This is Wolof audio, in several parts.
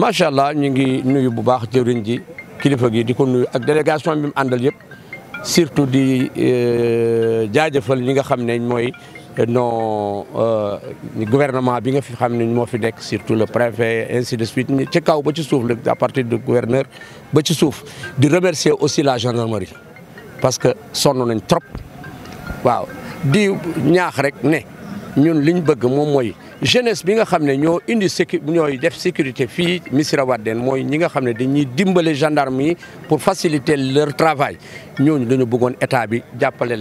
macha allah ñu ngi nuyu bu baax jëwriñ ji kilifa gi di ko nuyu ak délégation bi mu àndal yëpp surtout di jaajëfal ñi nga xam ne mooy non gouvernement bi nga fi xam ne moo fi nekk surtout le préfet ainsi de suite ci kaw ba ci suuf la à partir du gouverneur ba ci suuf di remercier aussi la gendarmerie parce que sonn nañ trop waaw di ñaax rek ne ñun liñ bëgg moom mooy jeunesse bi nga xam ne ñoo indi ñooy def sécurité fii Missirah Wadène mooy ñi nga xam ne dañuy dimbale gendarme yi pour faciliter leur travail ñooñu dañu bëggoon état bi jàppale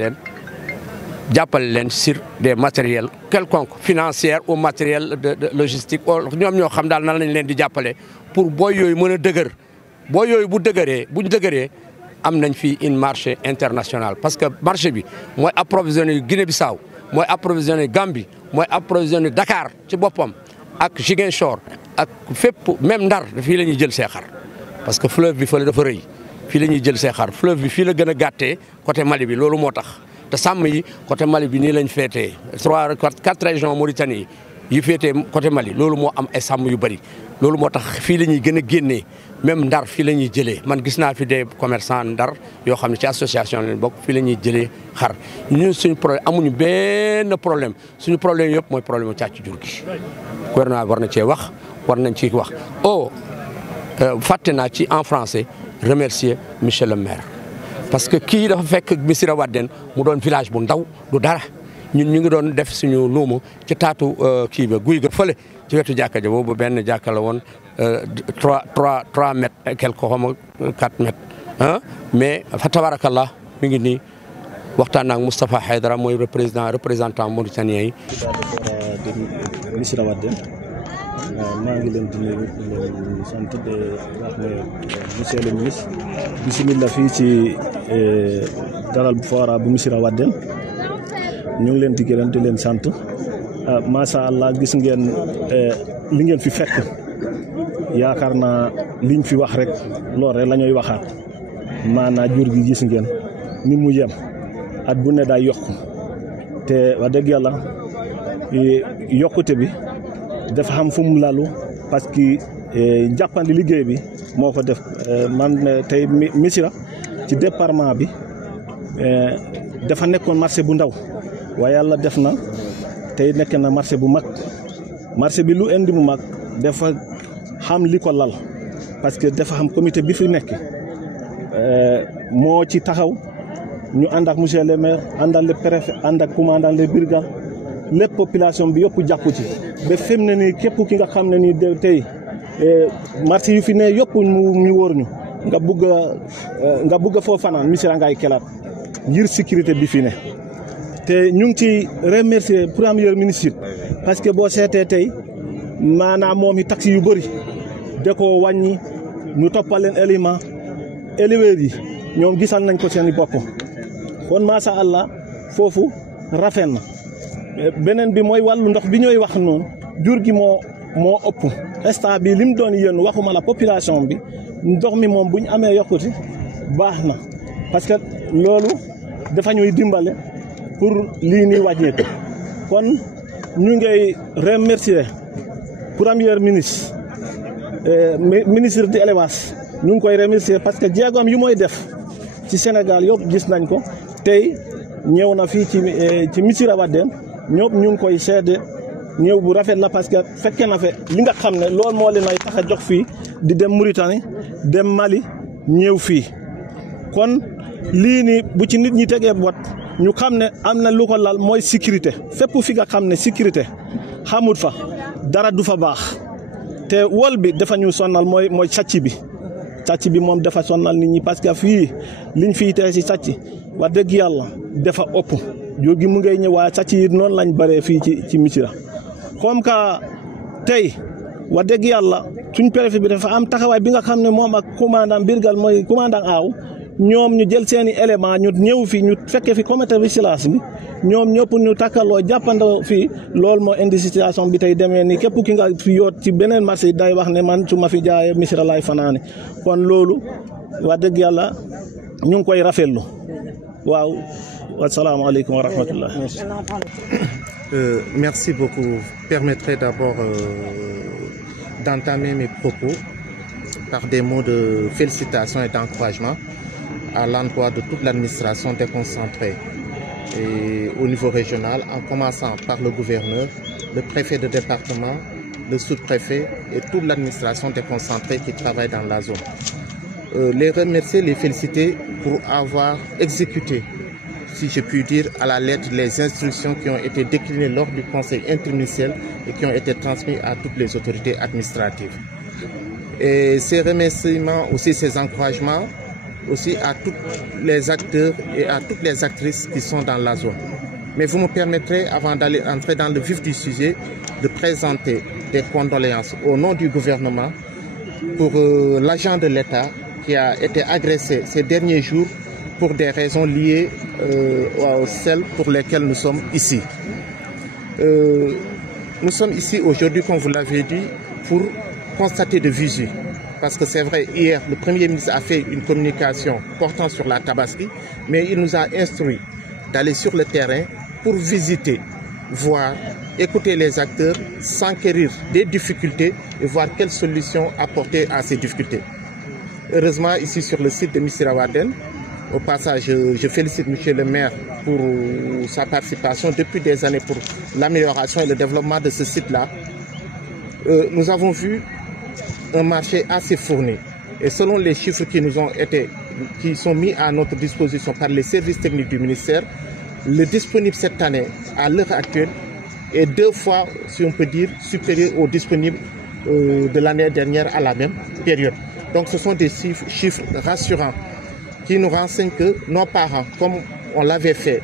leen sur des matériels quelconques financiers ou matériel de logistique ñoom ñoo xam daal nan lañ leen di jàppale pour booy yooyu mën a dëgër booy yooyu buñ dëgëree am nañ fii une marché international parce que marché bi mooy approvisionné Guinée-Bissau mooy approvisionné Gambie mooy approvisionné Dakar ci boppam ak Ziguinchor ak fépp même Ndar fii la ñuy jël see xar parce que fleuve bi fële dafa rëy fii la ñuy jël see xar fleuve bi fii la gën a gàttee côté Mali bi loolu moo tax te sàmm yi côté Mali bi nii lañ féetee 4 régions Mauritanie yi féetee côté Mali loolu moo am ay sàmm yu bëri loolu moo tax fii la ñuy gën a génnee même Ndar fii la ñuy jëlee man gis naa fi des commerçants Ndar yoo xam ne ci association lañ bokk fii la ñuy jëlee xar ñun suñu problème amuñu benn problème suñu problème yëpp mooy problème mu càcc jur gi. gouvernement war na cee wax war nañ ci wax fàtte naa ci en français remercier monsieur le maire parce que kii dafa fekk Missirah Wadène mu doon village bu ndaw du dara ñun ñu ngi doon def suñu luumu ci taatu kii ba guy ga fële ci wetu jàkka ja boobu benn jàkka la woon 3 mètres et quelque xawma 4 mètres mais fa tabarakallah mi ngi nii waxtaan ak Moustapha Haydara mooy représentant mauritanien yi. Missirah Wadène maa ngi leen di nuyu leen sant de wax ne monsieur le ministre bisimilah fii ci dalal bu foora bu Missirah Wadène ñu ngi leen di gërëm di leen sant macha allah gis ngeen li ngeen fi fekk yaakaar naa liñ fi wax rek loolu rek la ñuy waxaat maanaa jur gi gis ngeen ni mu yem at bu ne daa yokku te wax dëgg yàlla yokkute bi dafa xam fu mu lalu parce que jàppandi liggéey bi moo ko def man tey Missirah ci département bi dafa nekkoon marché bu ndaw waaye yàlla def na tey nekk na marché bu mag marché bi lu indi mu mag dafa xam li ko lal parce que dafa xam comité bi fi nekk moo ci taxaw ñu ànd ak monsieur le maire àndal le préfet ànd ak commandant les brigades lépp population bi yëpp jàpp ci ba fi mu ne nii képp ki nga xam ne nii tey marché yu fi ne yëpp ñu wóor ñu nga bugg foo fanaan Missirah ngay kelaat ngir sécurité bi fi ne te ñu ngi ci remercier premier ministre parce que boo seetee tey maanaam moom i taxi yu bëri da koo wàññi ñu toppal leen élément éleveurs yi ñoom gisal nañ ko seen i bopp kon macha allah foofu rafet na beneen bi mooy wàllu ndox bi ñooy wax noonu jur gi moo ëpp instant bi lim doon yéen waxuma la population bi ndox mi moom bu ñu amee yokkute baax na parce que loolu dafa ñuy dimbale pour lii nii wàññeeku kon ñu ngay remercier premier ministre ministre de l'élevage ñu ngi koy remercier parce que jéegoom yu mooy def ci Sénégal yëpp gis nañ ko tey ñëw na fii ci Missirah Wadène ñëpp ñu ngi koy seede ñëw bu rafet la parce que fekke na fe li nga xam ne loolu moo leen ay tax a jox fii di dem Mauritanie dem Mali ñëw fii kon lii nii bu ci nit ñi tegee bot ñu xam ne am na lu ko lal mooy sécurité fépp fi nga xam ne sécurité xamul fa dara du fa baax te wol bi dafa ñu sonnal mooy sàcc bi moom dafa sonnal nit ñi parce que fii liñ fii tee si sàcc wax dëgg yàlla dafa ëpp jur gi mu ngay ñëw waaye sàcc yi noonu lañ bëree fii ci Missirah comme que tey wax dëgg yàlla suñ préfet bi dafa am taxawaay bi nga xam ne moom ak commandant Birgal mooy commandant aaw ñoom ñu jël seeni élément ñu ñëw fii ñu fekkee fi comité vigilance bi ñoom ñëpp ñu takkaloo jàppandoo fii loolu moo indi situation bi tey demee ni képp ki nga fi yoot ci beneen marché day wax ne man su ma fi jaayee Missirah laay fanaane kon loolu wax dëgg yàlla ñu ngi koy rafetlu waaw asalaamaaleykum wa rahmatullah. Merci beaucoup. Permettrait d'abord d'entamer mes propos par des mots de félicitations et d'encouragement à l'endroit de toute l'administration déconcentrée et au niveau régional, en commençant par le gouverneur, le préfet de département, le sous-préfet et toute l'administration déconcentrée qui travaille dans la zone. Les remercier, les féliciter pour avoir exécuté, si je puis dire, à la lettre les instructions qui ont été déclinées lors du conseil interministériel et qui ont été transmises à toutes les autorités administratives. Et ces remerciements, aussi ces encouragements, aussi à tous les acteurs et à toutes les actrices qui sont dans la zone. Mais vous me permettrez, avant d'aller entrer dans le vif du sujet, de présenter des condoléances au nom du gouvernement pour l'agent de l'État qui a été agressé ces derniers jours pour des raisons liées aux celles pour lesquelles nous sommes ici. Nous sommes ici aujourd'hui, comme vous l'avez dit, pour constater de visu. Parce que c'est vrai, hier, le Premier ministre a fait une communication portant sur la Tabaski, mais il nous a instruit d'aller sur le terrain pour visiter, voir, écouter les acteurs, s'enquérir des difficultés et voir quelles solutions apporter à ces difficultés. Heureusement, ici sur le site de Missirah Wadène, au passage, je félicite M. le maire pour sa participation depuis des années pour l'amélioration et le développement de ce site-là. Nous avons vu un marché assez fourni. Et selon les chiffres qui sont mis à notre disposition par les services techniques du ministère, le disponible cette année, à l'heure actuelle, est 2 fois, si on peut dire, supérieur au disponible de l'année dernière à la même période. Donc ce sont des chiffres rassurants qui nous renseignent que nos parents, comme on l'avait fait,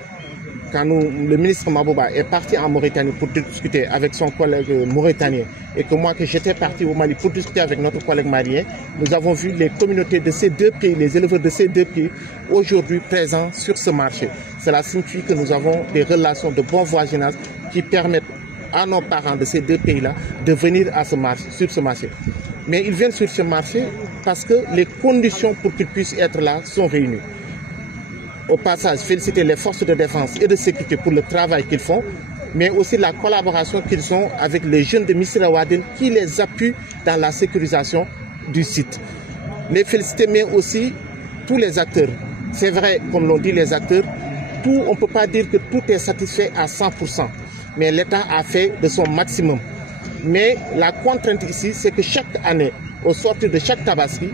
quand le ministre Mabouba est parti en Mauritanie pour discuter avec son collègue mauritanien et que moi que j'étais parti au Mali pour discuter avec notre collègue malien, nous avons vu les communautés de ces 2 pays, les éleveurs de ces 2 pays aujourd'hui présents sur ce marché. Cela signifie que nous avons des relations de bon voisinage qui permettent à nos parents de ces 2 pays-là de venir à ce marché, sur ce marché. Mais ils viennent sur ce marché parce que les conditions pour qu'ils puissent être là sont réunies. Au passage, féliciter les forces de défense et de sécurité pour le travail qu'ils font, mais aussi la collaboration qu'ils ont avec les jeunes de Missirah Wadène qui les appuient dans la sécurisation du site. Les féliciter, mais aussi tous les acteurs. C'est vrai, comme l'ont dit les acteurs, on ne peut pas dire que tout est satisfait à 100%, mais l'État a fait de son maximum. Mais la contrainte ici, c'est que chaque année, au sortir de chaque Tabaski,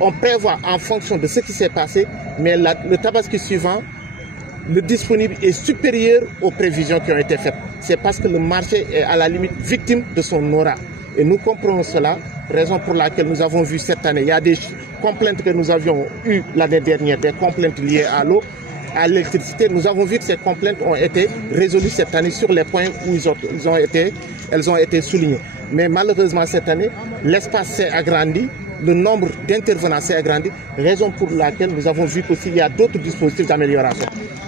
on prévoit en fonction de ce qui s'est passé, mais le Tabaski suivant, le disponible est supérieur aux prévisions qui ont été faites. C'est parce que le marché est à la limite victime de son aura. Et nous comprenons cela, raison pour laquelle nous avons vu cette année. Il y a des complaintes que nous avions eues l'année dernière, des complaintes liées à l'eau, à l'électricité. Nous avons vu que ces complaintes ont été résolues cette année sur les points où elles ont été soulignées. Mais malheureusement cette année, l'espace s'est agrandi. Le nombre d'intervenants s'est agrandi, raison pour laquelle nous avons vu qu'il y a d'autres dispositifs d'amélioration.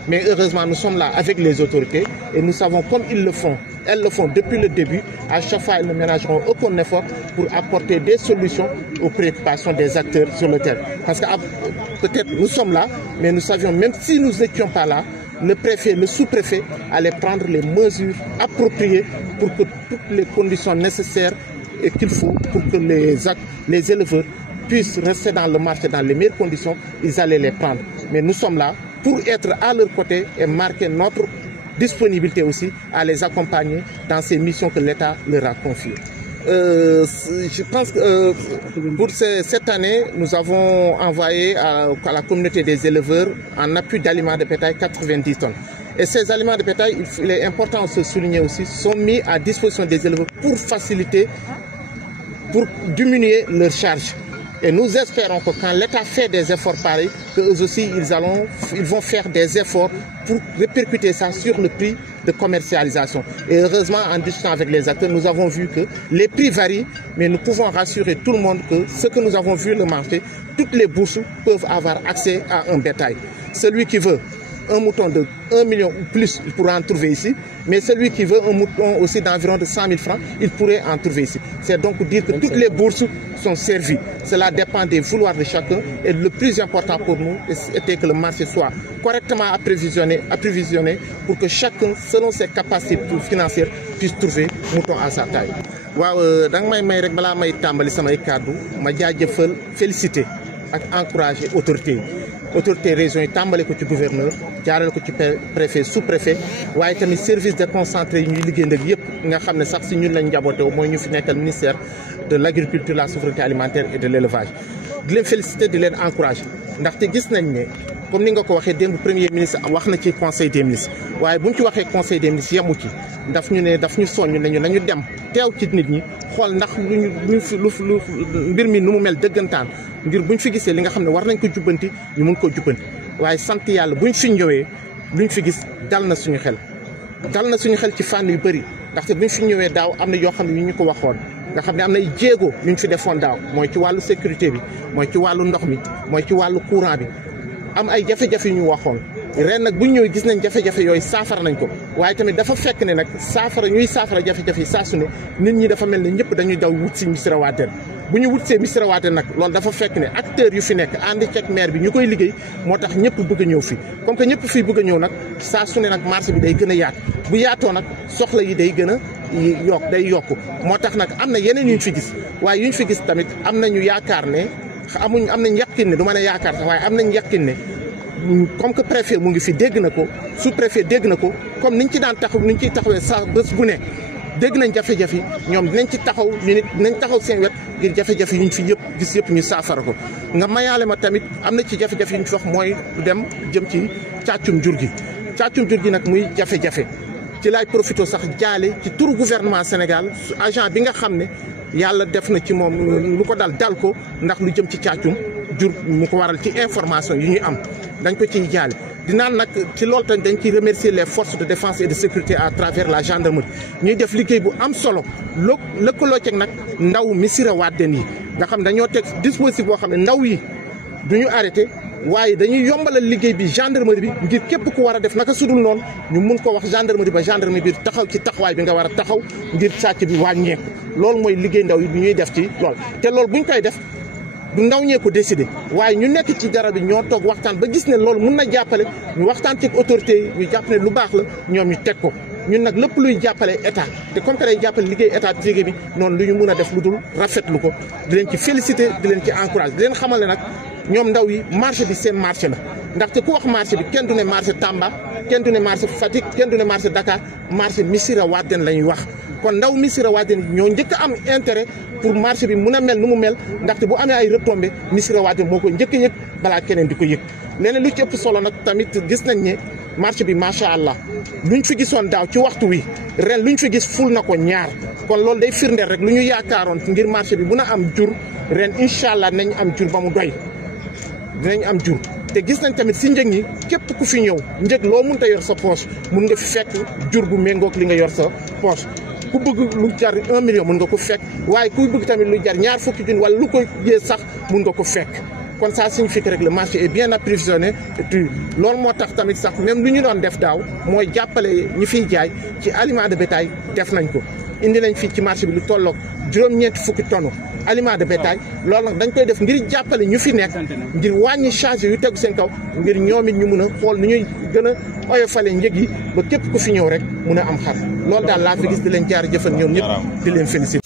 Mais heureusement, nous sommes là avec les autorités et nous savons comme elles le font depuis le début. À chaque fois, elles ne ménageront aucun effort pour apporter des solutions aux préoccupations des acteurs sur le terrain. Parce que peut-être nous sommes là, mais nous savions, même si nous n'étions pas là, le préfet, le sous-préfet allaient prendre les mesures appropriées pour que toutes les conditions nécessaires et qu'il faut pour que les éleveurs puissent rester dans le marché dans les meilleures conditions, ils allaient les prendre. Mais nous sommes là pour être à leur côté et marquer notre disponibilité aussi à les accompagner dans ces missions que l'État leur a confiées. Je pense que pour cette année, nous avons envoyé à la communauté des éleveurs en appui d'aliments de bétail 90 tonnes. Et ces aliments de bétail, il est important de se souligner aussi, sont mis à disposition des éleveurs pour faciliter, pour diminuer leurs charges. Et nous espérons que quand l'État fait des efforts pareils, qu'eux aussi, ils vont faire des efforts pour répercuter ça sur le prix de commercialisation. Et heureusement, en discutant avec les acteurs, nous avons vu que les prix varient, mais nous pouvons rassurer tout le monde que ce que nous avons vu le marché, toutes les bourses peuvent avoir accès à un bétail. Celui qui veut un mouton de 1 million ou plus, il pourra en trouver ici. Mais celui qui veut un mouton aussi d'environ de 100 000 francs, il pourrait en trouver ici. C'est donc dire que toutes les bourses sont servies. Cela dépend des vouloirs de chacun. Et le plus important pour nous était que le marché soit correctement approvisionné pour que chacun, selon ses capacités financières, puisse trouver mouton à sa taille. waaw da nga may rek balaa may tàmbali samay kàddu ma jaajëfal féliciter ak encourager autorité région yi tàmbale ko ci gouverneur jaarale ko ci préfet sous-préfet waaye tamit service déconcentré yi ñuy liggéey nag yëpp nga xam ne sax si ñun lañ njaboote mooy ñu fi nekkal ministère de l'agriculture, la souveraineté alimentaire et de l'élevage di leen féliciter di leen encourager ndaxte gis nañ ne comme ni nga ko waxee démb premier ministre wax na ci conseil des ministres waaye bu ñu ci waxee conseil des ministres yemu ci daf ñu soññ nañu nañu dem teew ci nit ñi xool ndax lu mbir mi nu mu mel dëggantaan ngir buñ fi gisee li nga xam ne war nañ ko jubbanti ñu mun koo jubbanti waaye sant yàlla buñ fi ñëwee luñ fi gis dal na suñu xel ci fànn yu bëri ndaxte buñ fi ñëwee daaw am na yoo xam ne ñu ko waxoon nga xam ne am na ay jéego ñu fi defoon daaw mooy ci wàllu sécurité bi mooy ci wàllu ndox mi mooy ci wàllu courant bi am ay jafe-jafe yu ñu waxoon ren nag bu ñu ñëwee gis nañ jafe-jafe yooyu saafara nañ ko waaye tamit dafa fekk ne nag ñuy saafara jafe-jafe yi saa su ne nit ñi dafa mel ne ñëpp dañuy daw wut si Missirah Wadène bu ñu wut see Missirah Wadène nag loolu dafa fekk ne acteurs yu fi nekk ànd ceeg maire bi ñu koy liggéey moo tax ñëpp bëgg a ñëw fii comme que ñëpp fii bëgg a ñëw nag saa su ne nag marché bi day gën a yaatu bu yaatoo nag soxla yi day gën a yokk moo tax nag am na yeneen yu ñu fi gis waaye yu ñu fi gis tamit am nañu yaakaar ne am nañ yàqin ne du mën a yaakaar sax waaye am nañ yàqin ne comme que préfet mu ngi fi dégg na ko sous-préfet dégg na ko comme niñ ci daan taxaw niñ ciy taxawee sax bés bu ne dégg nañ jafe-jafe ñoom dinañ ci taxaw ñu nit dinañ taxaw seen wet ngir jafe-jafe yi ñu fi yëpp gis yëpp ñu saafara ko nga mayaale ma tamit am na ci jafe-jafe yi ñu fi wax mooy dem jëm ci càccum jur gi nag muy jafe-jafe ci laay profité sax jaale ci turu gouvernement Sénégal agent bi nga xam ne yàlla def na ci moom lu ko dal ko ndax lu jëm ci càccum jur mu ko waral ci information yi ñuy am dañ ko ciy jaale dinaan nag ci loolu tamit dañ ciy remercier les forces de défense et de sécurité à travers la gendarmerie ñuy def liggéey bu am solo lëkkaloo ceeg nag ndaw Missirah Wadène yi nga xam dañoo teg dispositif boo xam ne ndaw yi duñu arrêté waaye dañuy yombalal liggéey bi gendarmerie bi ngir képp ku war a def naka sudul noonu ñu mun ko wax gendarmerie ba gendarmerie bi taxaw ci taxawaay bi nga war a taxaw ngir sàcc bi wàññeeku loolu mooy liggéey ndaw yi bi ñuy def ci lool te loolu buñ koy def du ndaw ñee ko décidé waaye ñu nekk ci dara bi ñoo toog waxtaan ba gis ne loolu mun na jàppale ñu waxtaan ci autorités yi ñu jàpp ne lu baax la ñoom ñu teg ko ñun nag lépp luy jàppale état te comme que day jàppale liggéey état bi liggéey bi noonu lu ñu mun a def lu dul rafetlu ko di leen ci félicité di leen ci encouragé di leen xamal ne nag ñoom ndaw yi marché bi seen marché la ndaxte ku wax marché bi kenn du ne marché Tamba kenn du ne marché Fatick kenn du ne marché Dakar marché Missirah Wadène la ñuy wax kon ndaw Missirah Wadène ñoo njëkk a am intérêt pour marché bi mun a mel nu mu mel ndaxte bu amee ay retombées Missirah Wadène moo ko njëkk a yëg balaa keneen di ko yëg leneen lu ci ëpp solo nag tamit gis nañ ne marché bi macha allah luñ fi gisoon daaw ci waxtu wi ren luñ fi gis ful na ko ñaar kon loolu day firndeel rek lu ñu yaakaaroon ngir marché bi mun a am jur ren incha allah nañ am jur ba mu doy dinañ am jur te gis nañ tamit si njëg ñi képp ku fi ñëw njëg loo mënta yor sa poche mun nga fi fekk jur bu méngoog li nga yor sa poche ku bëgg lu jar 1 million mun nga ko fekk waaye ku bëgg tamit lu jar ñaar fukki junni wala lu ko yee sax mun nga ko fekk kon ça signifie que rek le marché est bien approvisionné et puis loolu moo tax tamit sax même lu ñu doon def daaw mooy jàppale ñi fiy jaay ci aliment de bétail def nañ ko indi nañ fii ci marché bi lu tolloog juróom-ñeenti fukki tonnes aliment de bétail loolu nag dañ koy def ngir jàppale ñu fi nekk ngir wàññi charge yu tegu seen kaw ngir ñoom it ñu mun a xool nu ñuy gën a oyofale njëg yi ba képp ku fi ñëw rek mun a am xar loolu daal laa fi gis di leen jaar jëfal ñoom ñëpp di leen féliciter